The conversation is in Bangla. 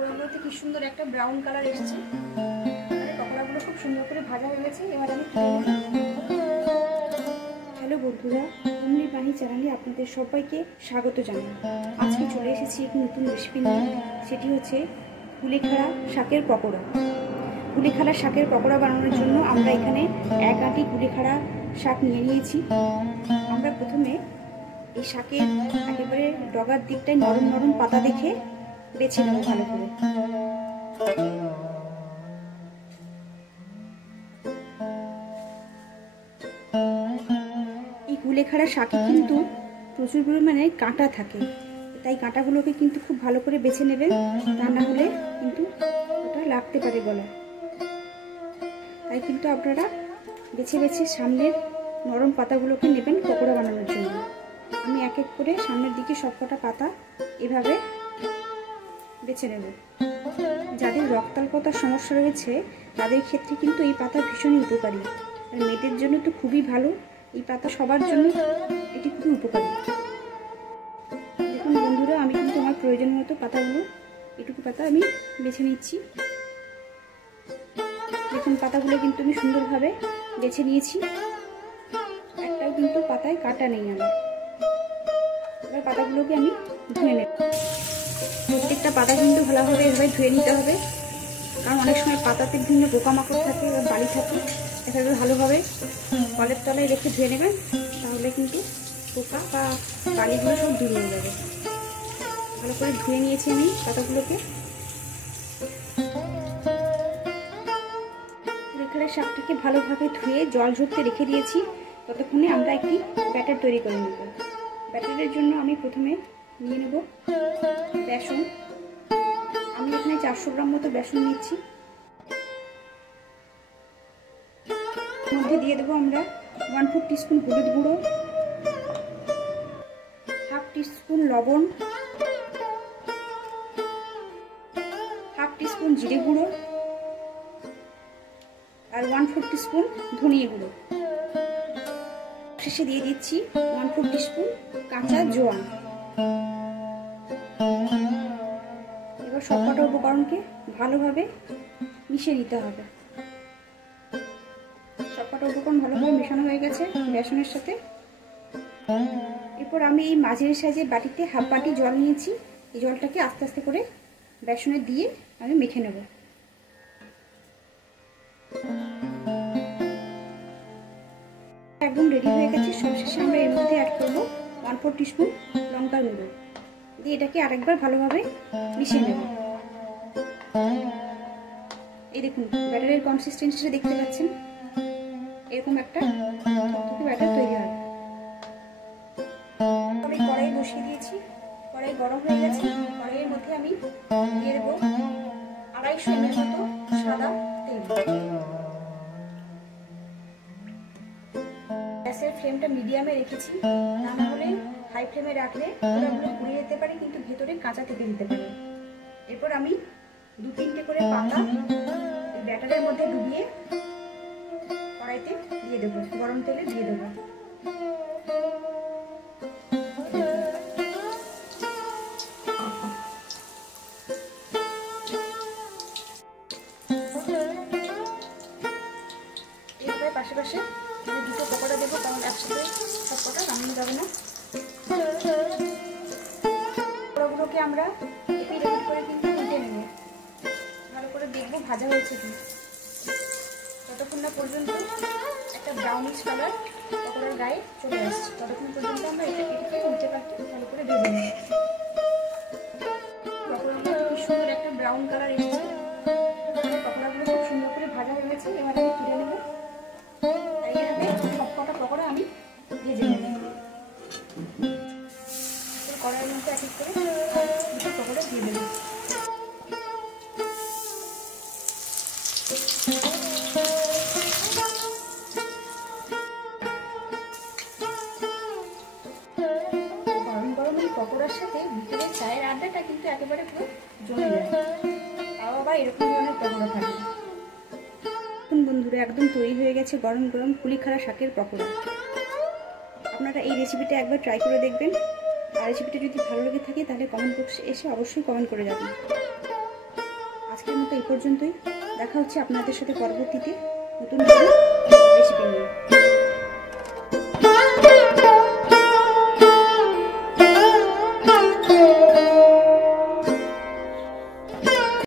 পকোড়াগুলোতে কি সুন্দর একটা ব্রাউন কালার এসেছে। পকোড়াগুলো খুব সুন্দর করে ভাজা হয়ে গেছে। এবার আমি হ্যালো বন্ধুরা, কুমড়ি পাহি চ্যানেলে আপনাদের সবাইকে স্বাগত জানাই। আজকে চলে এসেছি একটি নতুন রেসিপি নিয়ে, সেটি হচ্ছে কুলেখাড়া শাকের পকোড়া। কুলেখাড়া শাকের পকোড়া বানানোর জন্য আমরা এখানে 1 আঁটি কুলেখাড়া শাক নিয়ে নিয়েছি। আমরা প্রথমে এই শাকের একেবারে ডগার দিকটায় নরম নরম পাতা দেখে বেছে নেব ভালো করে। এই কুলেখাড়া শাকে কিন্তু প্রচুর পরিমাণে কাঁটা থাকে, তাই কাঁটাগুলোকে কিন্তু খুব ভালো করে বেছে নেবেন, তা না হলে কিন্তু ওটা লাগতে পারে গলায়। তাই কিন্তু আপনারা বেছে বেছে সামনের নরম পাতাগুলোকে নেবেন পকোড়া বানানোর জন্য। আমি এক এক করে সামনের দিকে সবকটা পাতা এভাবে বেছে নেব। যাদের রক্তাল্পতার সমস্যা রয়েছে তাদের ক্ষেত্রে কিন্তু এই পাতা ভীষণই উপকারী, আর মেয়েদের জন্য তো খুবই ভালো। এই পাতা সবার জন্য এটি খুবই উপকারী। দেখুন বন্ধুরা, আমি কিন্তু আমার প্রয়োজন মতো পাতাগুলো এটুকু পাতা আমি বেছে নিচ্ছি। দেখুন পাতাগুলো কিন্তু আমি সুন্দরভাবে বেছে নিয়েছি, একটাও কিন্তু পাতায় কাটা নেই আমার। এবার পাতাগুলোকে আমি ধুয়ে নেব। প্রত্যেকটা পাতা কিন্তু ভালোভাবে এভাবে ধুয়ে নিতে হবে, কারণ অনেক সময় পাতাতে বিভিন্ন পোকামাকড় থাকে বা বালি থাকে। এভাবে ভালোভাবে কলের তলায় রেখে ধুয়ে নেবেন, তাহলে কিন্তু পোকা বা বালিগুলো সব দূর হয়ে যাবে। ভালো করে ধুয়ে নিয়েছি আমি পাতাগুলোকে। কুলেখাড়া শাকটাকে ভালোভাবে ধুয়ে জল ঝরতে রেখে দিয়েছি। ততক্ষণে আমরা একটি ব্যাটার তৈরি করে নেব। ব্যাটারের জন্য আমি প্রথমে নিয়ে নেব বেসন। আমি এখানে 400 গ্রাম মতো বেসন নিচ্ছি। মধ্যে দিয়ে দেবো আমরা 1/4 টিস্পুন হলুদ গুঁড়ো, 1/2 টিস্পুন লবণ, 1/2 টিস্পুন জিরে গুঁড়ো আর 1/4 টিস্পুন ধনিয়া গুঁড়ো। শেষে দিয়ে দিচ্ছি 1/4 টিস্পুন কাঁচা জোয়ান। এবার সবকটা উপকরণকে ভালোভাবে মিশিয়ে নিতে হবে। সবকটা উপকরণ ভালোভাবে মেশানো হয়ে গেছে বেসনের সাথে। এরপর আমি এই মাঝারি সাইজের বাটিতে 1/2 বাটি জল নিয়েছি। এই জলটাকে আস্তে আস্তে করে বেসনে দিয়ে আমি মেখে নেব। একদম রেডি হয়ে গেছে। সবশেষে আমরা এর মধ্যে অ্যাড করব 1/4 টিস্পুন লঙ্কার গুঁড়ো দিয়ে এটাকে আরেকবার ভালোভাবে মিশিয়ে নেব। এই দেখুন ব্যাটারের কনসিস্টেন্সিটা দেখতে পাচ্ছেন, এরকম একটা ব্যাটার তৈরি হয়। আমি কড়াই বসিয়ে দিয়েছি, কড়াই গরম হয়ে গেছে। কড়াইয়ের মধ্যে আমি দিয়ে দেবো 250 ml মতো সাদা তেল। গ্যাসের ফ্লেমটা মিডিয়ামে রেখেছি, না হলে হাই ফ্লেমে রাখলে ওগুলো পুড়ে যেতে পারে, কিন্তু ভেতরে কাঁচা থেকে দিতে পারে। এরপর আমি 2-3টে করে পাতা ব্যাটারের মধ্যে ডুবিয়ে কড়াইতে দিয়ে দেবো, গরম তেলে দিয়ে দেবো। এইভাবে পাশে পাশে আমি 2টো পকোড়া দেবো, কারণ একসাথে সব কটা নামিয়ে যাবে না। পকোড়াগুলোকে আমরা এপিট ওপিট করে কিন্তু উল্টে নেব। ভালো করে দেখবো ভাজা হয়েছে কি। যতক্ষণ না পর্যন্ত একটা ব্রাউনিশ কালার পকোড়ার গায়ে চলে আসছে, ততক্ষণ পর্যন্ত আমরা এটাকে উল্টে পাল্টে ভালো করে ভেজে নেব। পকোড়াগুলো কি সুন্দর একটা ব্রাউন কালার এসেছে। পকোড়াগুলো খুব সুন্দর করে ভাজা হয়ে গেছে। এবার আমি তুলে নেব। এইভাবে সবকটা পকোড়া আমি ভেজে নেব। কড়াইয়ের মধ্যে এক এক করে দুটো পকোড়া দিয়ে দেবো। গরম গরম এই পকোড়ার সাথে ভিতরে চায়ের আড্ডাটা কিন্তু একেবারে পুরো জমে যায়। তাও আবার এরকম ধরনের পকোড়া থাকে। বন্ধুরা, একদম তৈরি হয়ে গেছে গরম গরম কুলেখাড়া শাকের পকোড়া। আপনারা এই রেসিপিটা একবার ট্রাই করে দেখবেন। আর রেসিপিটা যদি ভালো লেগে থাকে তাহলে কমেন্ট বক্সে এসে অবশ্যই কমেন্ট করে যাবেন। আজকের মতো এই পর্যন্তই। দেখা হচ্ছে আপনাদের সাথে পরবর্তীতে নতুন রেসিপি নিয়ে।